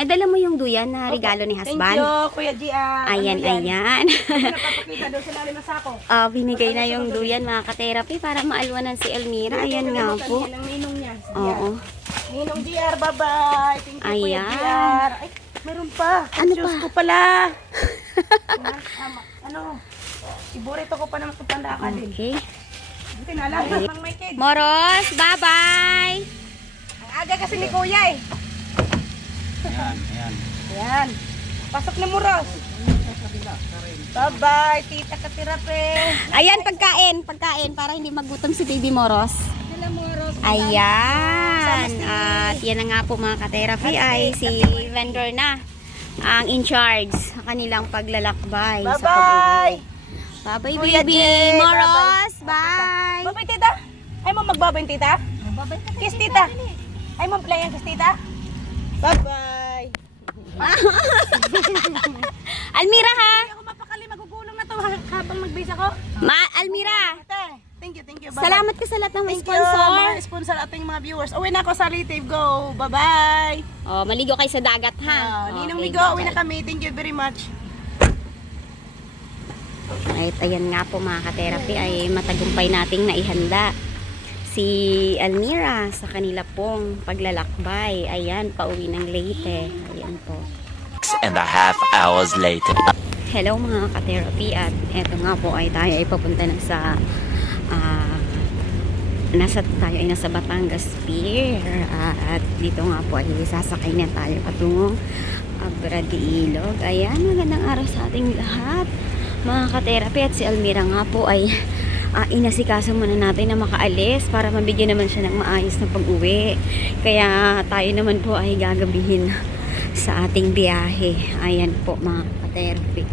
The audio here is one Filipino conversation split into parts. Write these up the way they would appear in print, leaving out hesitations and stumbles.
Nadala mo yung duyan na regalo ni husband? Thank you, Kuya Gian. Ayan, ayan. Napapakita doon sa lalim ng sako. Binigay na yung duyan mga ka-therapy para maalwanan si Elmira. Ayan nga po. Ang ninong niya. Oo. Ninong DR, bye-bye. Thank you, Kuya Ayan. DR. Ay, meron pa. Ano Diyos pa? ko pala. Ano? Iborito ko pa naman sa tanda ka din. Okay. Buti na lang. Mang may kids. Moros, bye-bye! Ang aga kasi ni Kuya eh. Ayan, ayan. Ayan. Pasok na Moros. Bye-bye, tita Katirape. Ayan, pagkain para hindi magutom si Baby Moros. Ayan. At yan na nga po mga ka-therapy ay si vendor na ang in charge sa kanilang paglalakbay sa Bye-bye. pag-uwi. Bye-bye, Kuya baby. Jay, Moros, bye. Bye-bye, tita. Ay mo magbabay, tita? Kiss, tita. Ay mo play ang kiss, tita? Bye-bye. Almira ha? Hindi ako mapakali, magugulong na to habang mag-base ako. Almira. Thank you, thank you. Bye-bye. Salamat ka sa lahat ng Thank you, sponsor. mga sponsor ating mga viewers. Uwi na ako sa Litive Go. Bye-bye. Oh, maligo kayo sa dagat ha. Ninong Okay, Migo, uwi na bye-bye. kami. Thank you very much. At ayan nga po mga ka-therapy ay matagumpay nating naihanda si Almira sa kanila pong paglalakbay. Ayan, pauwi ng Leyte. Ayan po. 6.5 hours later. Hello mga ka-therapy at eto nga po ay tayo ay papunta na sa tayo ay nasa Batangas Pier at dito nga po ay sasakay na tayo patungong Abra de Ilog. Ayan, magandang araw sa ating lahat mga ka-therapy at si Almira nga po ay inasikaso muna natin na makaalis para mabigyan naman siya ng maayos na pag-uwi. Kaya tayo naman po ay gagabihin sa ating biyahe. Ayan po mga ka-therapy.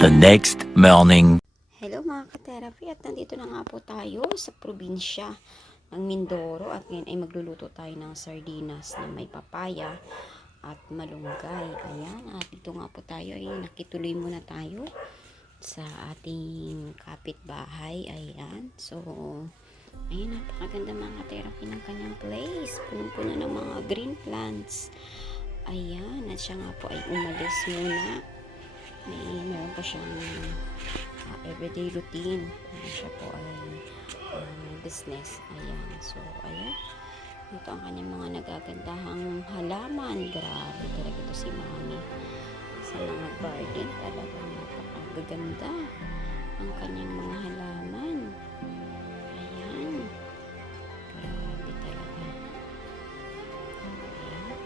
The next morning. Hello mga ka-therapy at nandito na nga po tayo sa probinsya ng Mindoro at ngayon ay magluluto tayo ng sardinas na may papaya at malunggay. Ayan, at dito nga po tayo ay nakituloy muna tayo sa ating kapitbahay. Ayan, so ayun, napakaganda mga ka-therapy ng kanyang place. Puno-puno ng mga green plants. Ayan, at siya nga po ay umalis muna. Meron pa siyang everyday routine. Siya po ay business. Ayan. So, ayan. Ito ang kanyang mga nagagandahang halaman. Grabe talaga ito si Mami. Sa mga garden, talagang napakagaganda ang kanyang mga halaman. Ayan. Grabe talaga. Ayan.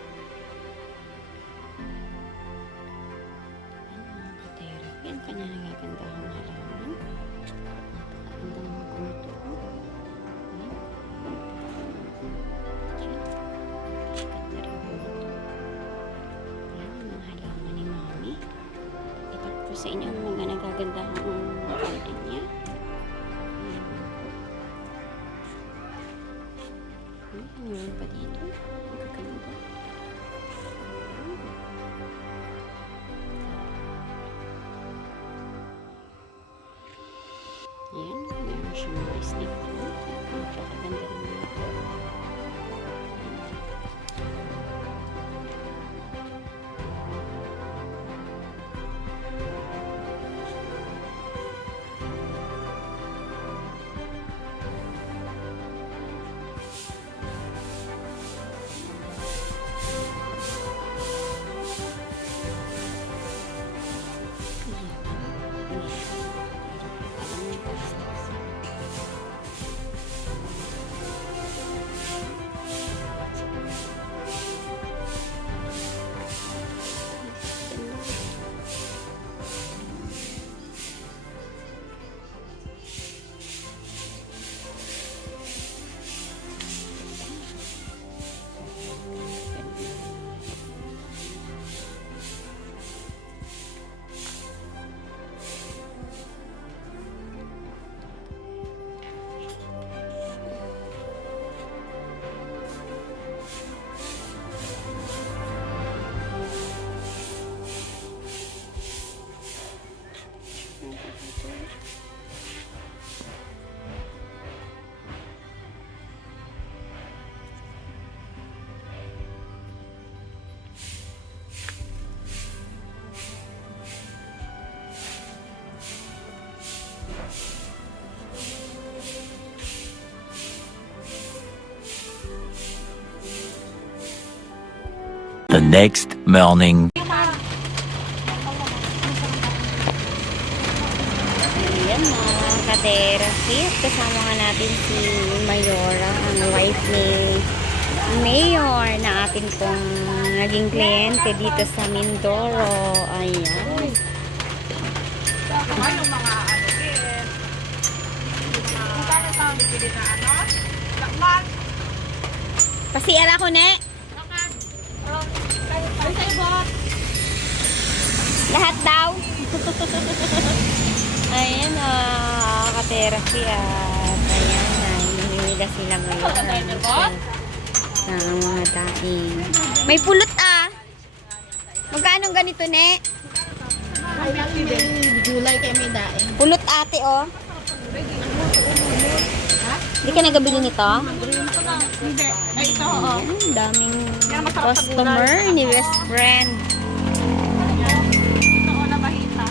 Yan kanya nagagandahang halaman. Napakagandang mga ganito. Ayan. Ganda rin po ito. Ayan, mga halaman ni Mami. Ito po sa inyo ang mga nagagandahang garden niya. Ayan. Meron pa dito. Magaganda. Ayan, meron siyang mga snake plant. Napakaganda rin nito. the next morning. Ayan mga ka-therapy. Kasama nga natin si Mayora, ang wife ni Mayor na atin pong naging kliyente dito sa Mindoro. Ayan. Ano mga ano din. Kung kano tao bibili na ano? Lakman. Pasiala ko ne. Ay, sa'yo ba? Lahat daw. Ayan ka-therapy at ayan namimili sila ngayon ng mga daing. May pulot Magkano ganito ne? Gulay kayo may daing. Pulot ate Hindi ka nagabili nito? Ay, ito, oo. Ayan, daming customer ni best friend. Ito, o na bahita.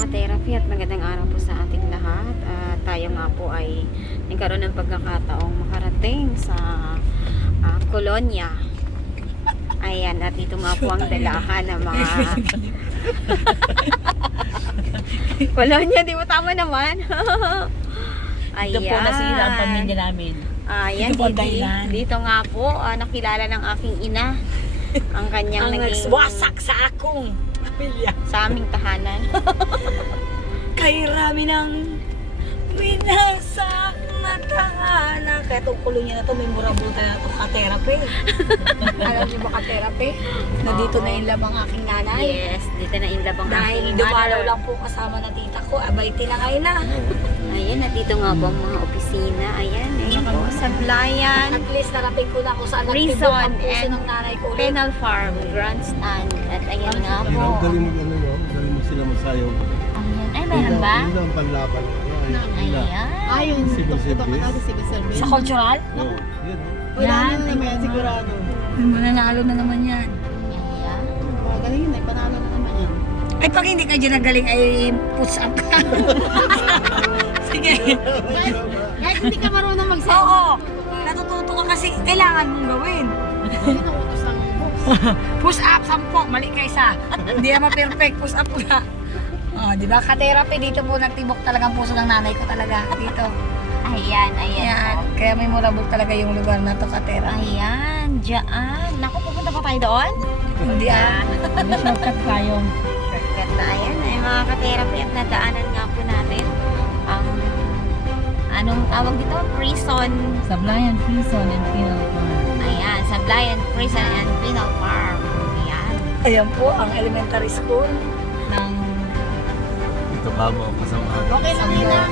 Ka-therapy at magandang araw po sa ating lahat. Tayo nga po ay nagkaroon ng pagkakataong makarating sa Colonia. Ayan, at dito nga po ang dalahan ng mga Colonia, di mo tama naman. Ayan. Ito po nasira ang pamilya namin. Ayan, Ito po ang dahilan. dito nga po nakilala ng aking ina ang kanyang Ang naging nagwasak sa akong pamilya. sa aming tahanan. Kay rami ng winasak na tahanan. Kaya itong kulong niya na ito, memorable talaga itong ka-therapy. Alam niyo ba ka-therapy? Na dito na yung labang aking nanay. Yes, dito na in labang Dahil aking dumalaw mother. lang po kasama na tita ko, abay tinangay na. Ayan, at dito nga po ang mga opisina. Ayan, ayan po, Sablayan, At least narating ko na kung saan Prison nagtibok ang puso and ng nanay ko. Penal Farm, Grandstand. At ayan nga po. Galing mo ano no? Galing mo sila magsayaw. Ayan, ay meron ba? Yun ang panlaban. Ayan. Ayun, Civil tutok service. natin civil service. Sa cultural? Oo. Yan. Wala na naman yan, sigurado. Mananalo na naman yan. Ayan. Galing yun, ay panalo na naman yan. Ay pag hindi ka dyan nagaling ay push up ka. Sige. Kahit hindi ka marunong mag-send. Oo. Natututo ka kasi kailangan mong gawin. Hindi na utos ng boss. Push up, 10. Mali ka isa. Hindi naman perfect. Push up ka. Oh, di ba? Ka-therapy dito po nagtibok talaga ang puso ng nanay ko talaga. Dito. Ayan, ayan Ayan. po. Kaya memorable talaga yung lugar na to, ka-therapy. Ayan, dyan. Naku, pupunta pa tayo doon? Hindi shortcut tayo. Shortcut na. Ayan, ay mga ka-therapy at nadaanan nga po natin ang anong tawag dito? Prison. Sablayan, Prison, and Penal Farm. Ayan, Sablayan Prison and Penal Farm. Ayan. Ayan po ang elementary school ng Ito ka mo kasama. Okay lang yun lang.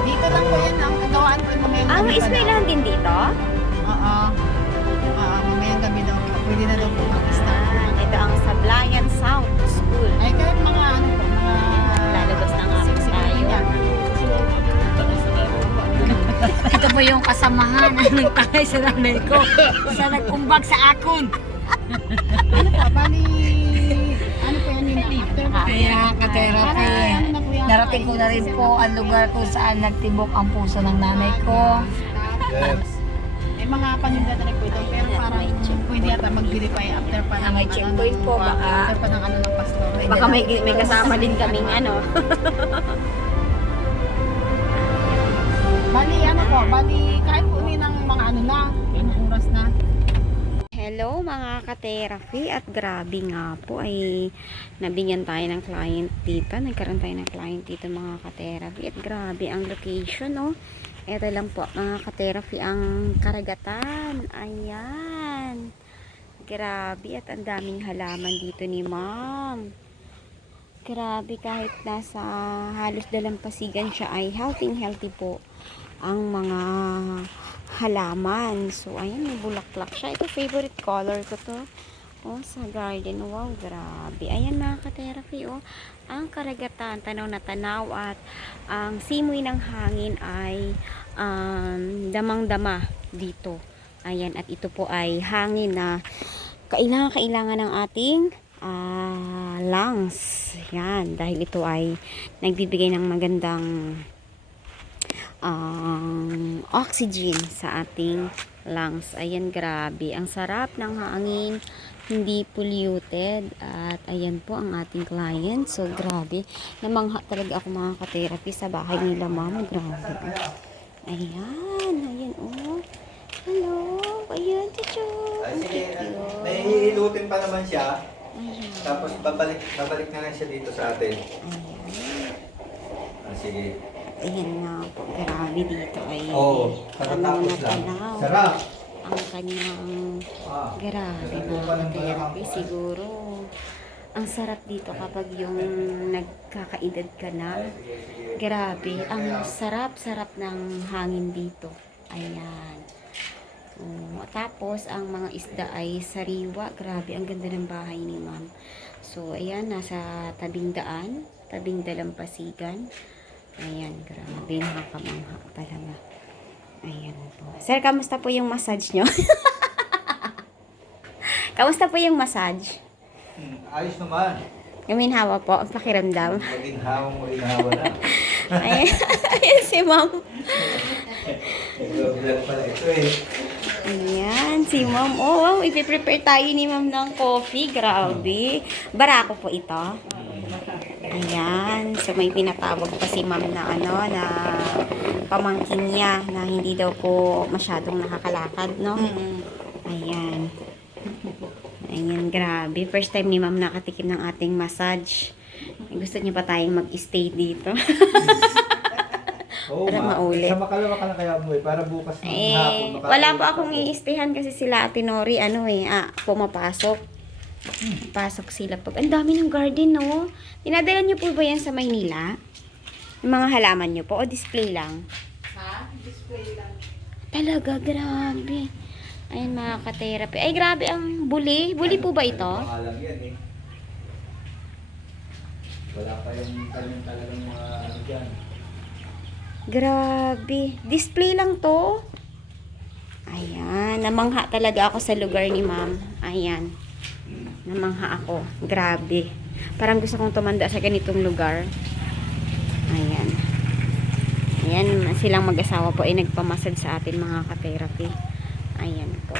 Dito lang po yan ang gawaan ko yung mamayang Ah, may gabi pa daw. eskwelahan din dito? Oo. Mamayang gabi daw. Pwede na daw po mag-start. Ito ang Sablayan South School. Ay, kahit mga ano po, mga... Lalabas na nga po Siksik tayo. niya. ito po yung kasamahan ng nagtangay sa nanay ko sa nagkumbag sa akon. Ano po, bali... Ano po yan yun? After po. Kaya ka-therapy. Ano na po yan? Narating ko na rin po ang lugar kung saan nagtibok ang puso ng nanay ko. Yes. May mga paninda na rin po ito, pero parang pwede yata magbili pa eh, after pa ng May checkpoint po, baka- after pa ng ano ng pastor. Baka may kasama din kaming ano. Bali ano po, bali kahit po ni ng mga ano na, yung oras na. Hello mga ka-therapy at grabe nga po ay nabigyan tayo ng client dito. Nagkaroon tayo ng client dito mga ka-therapy at grabe ang location oh. Ito lang po mga ka-therapy ang karagatan. Ayan. Grabe at ang daming halaman dito ni ma'am. Grabe kahit nasa halos dalampasigan siya ay healthy po ang mga halaman. So, ayan, may bulaklak siya. Ito, favorite color ko to. Oh, sa garden. Wow, grabe. Ayan, mga ka-therapy, oh. Ang karagatan, tanaw na tanaw at ang simoy ng hangin ay damang-dama dito. Ayan, at ito po ay hangin na kailangan ng ating lungs. Yan, dahil ito ay nagbibigay ng magandang oxygen sa ating lungs. Ayan, grabe. Ang sarap ng hangin, hindi polluted. At ayan po ang ating client. So, grabe. Namangha talaga ako mga ka-therapy sa bahay nila, ma'am. Grabe. Ayan. Ayan, oh. Hello. Ayan, chuchu. May hihilutin pa naman siya. Ayan. Tapos babalik na lang siya dito sa atin. Ayan. Sige. Ayan nga po. Grabe dito ay Oo, tanaw na katatapos lang. tanaw. Sarap. Ang kanyang grabe Sarap mga pa ng ka-therapy. balakang. Siguro ang sarap dito kapag yung nagkakaedad ka na. Grabe. Ang sarap-sarap ng hangin dito. Ayan. Tapos, ang mga isda ay sariwa. Grabe, ang ganda ng bahay ni ma'am. So, ayan, nasa tabing daan, tabing dalampasigan. Ayan, grabe, nakakamangha talaga. Ayan po. Sir, kamusta po yung massage nyo? Kamusta po yung massage? Ayos naman. Guminhawa po, ang pakiramdam. Maginhawa mo, inhawa na. Ayan, ayan si ma'am. Vlog pala ito eh. Ayan, si ma'am. Oh, wow, ipiprepare tayo ni ma'am ng coffee. Grabe. Barako po ito. Ayan. So, may pinatawag pa si ma'am na na pamangkin niya na hindi daw po masyadong nakakalakad, no? Ayan. Ayan, grabe. First time ni ma'am nakatikim ng ating massage. Gusto niya pa tayong mag-stay dito. Oo, Para maulit. Sa Makalawa ka na kaya mo eh. Para bukas ng hapon. Wala po akong i-stayhan kasi sila Ate Nori, pumapasok. Pasok sila pag, ang dami ng garden, no? Dinadala niyo po ba yan sa Maynila? Yung mga halaman niyo po, o display lang? Ha? Display lang. Talaga, grabe. Ayan mga ka-therapy. Ay, grabe ang buli. Buli po ba ito? Pangalan yan eh. Wala pa yung kanyang talagang mga ano dyan. Grabe. Display lang to. Ayan. Namangha talaga ako sa lugar ni ma'am. Ayan. Namangha ako. Grabe. Parang gusto kong tumanda sa ganitong lugar. Ayan. Ayan. Silang mag-asawa po ay nagpamasad sa atin mga ka-therapy. Ayan po.